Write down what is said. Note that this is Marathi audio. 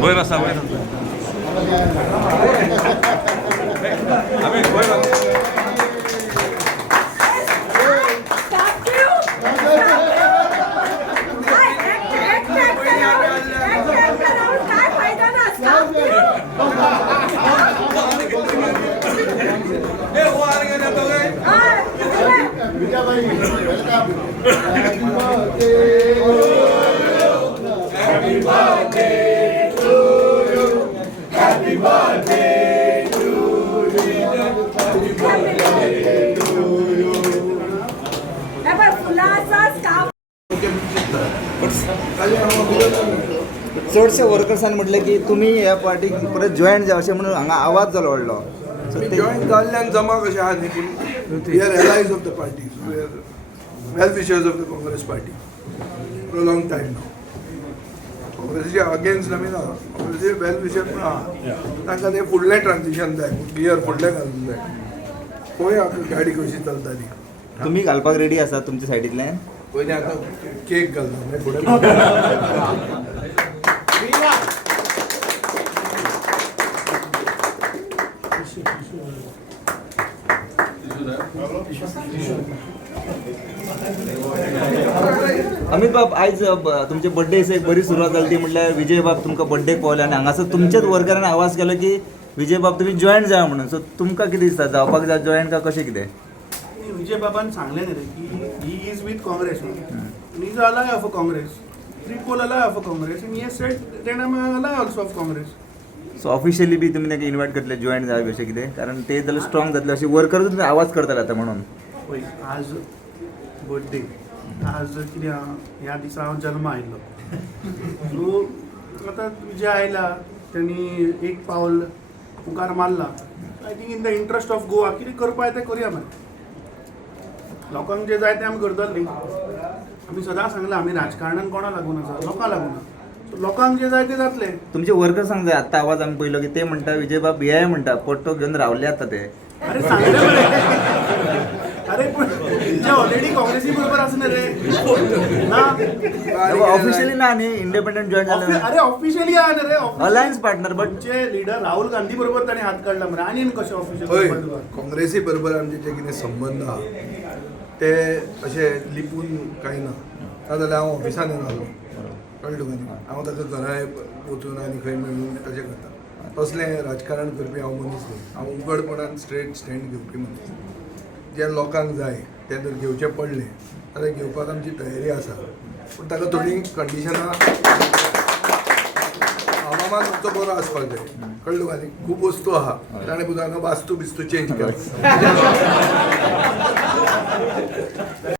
वयर आसा वयर आमी वयर चडशे वर्कर्सांनी म्हटलें की तुम्ही ह्या पार्टीक परत जॉईन जा अशें म्हणून हांगा आवाज जालो व्हडलो. जॉईन जाल्ल्यान जमा कशें आहा न्ही पूण we are allies of the party, we are well wishers of the Congress party for a long time now. काँग्रेसीचे अगेन्स्ट आमी ना, काँग्रेसीचे वेल विशर पूण आहा. तांकां तें फुडलें ट्रान्झिशन जाय, गियर फुडलें घालूंक जाय. पळोवया गाडी कशी चलता ती. तुम्ही घालपाक रेडी आसा तुमच्या सायडींतल्यान? पयलीं आतां केक घालता मागीर फुडें अमित बाब, आयज तुमचे बर्थडे एक बरी सुरवात जाली ती म्हटल्यार विजय बाब तुमकां बर्थडेक पावले आनी हांगासर तुमच्याच वर्करान आवाज केलो की विजय बाब तुमी जॉईन जा म्हणून. सो तुमकां कितें दिसता, जावपाक जाय जॉईन काय कशें कितें? विजय बाबान सांगलें न्ही रे की he is with Congress and he's ally of a Congress. Triple ally of a Congress and he has said that I'm an ally also of Congress. So officially be तुमी ताका इन्वायट करतले जॉईन जावं अशें कितें? कारण ते जाल्यार स्ट्रॉंग जातले अशें वर्कर तुमी आवाज करतले आतां म्हणून. पळय आज बर्थडे, आज कितें ह्या दिसा हांव जल्मा आयिल्लो. सो आतां विजय आयला, त्यांनी एक पावल मुखार मारला. I think in the interest of Goa कितें करपा तें करया मरे. लोकांक जे जाय तें आमी करतले न्ही. आमी सदां सांगलां आमी राजकारणान कोणा लागून आसा, लोकांक लागून आसा. सो लोकांक जे जाय तें जातलें. तुमचे वर्कर सांग जाय आत्तां आवाज आमी पयलो की ते म्हणटा विजय बाब हे म्हणटा पट्टो घेवन रावले आतां ते. अरे सांगले मरे. अरे पण जे ऑलरेडी काँग्रेसी बरोबर आसना रे ना, ऑफिशियली ना न्ही, इंडिपेंडंट जॉईन जाले. अरे ऑफिशियली आहा ना रे. अलायन्स पार्टनर बट आमचे लिडर राहुल गांधी बरोबर ताणें हात काढला मरे. आनी कशें हय, ऑफिशियल काँग्रेसी बरोबर आमचे जे कितें संबंद आहा ते अशे लिपून कांय ना. नाजाल्यार हांव ऑफिसान येनालो, कळ्ळें तुका न्ही. हांव ताका घरा वचून आनी खंय मेळून तशें करता. तसलें राजकारण करपी हांव मनीस न्ही. हांव उघडपणान स्ट्रेट स्टँड घेवपी मनीस. जे लोकांक जाय ते जर घेवचें पडलें जाल्यार घेवपाक आमची तयारी आसा. पूण ताका थोडी कंडिशनां, हवामान आमचो बरो आसपाक जाय. कळ्ळें तुका न्ही. खूब वस्तू आहा, ताणें हांगा वास्तू बिस्तू चेंज केला.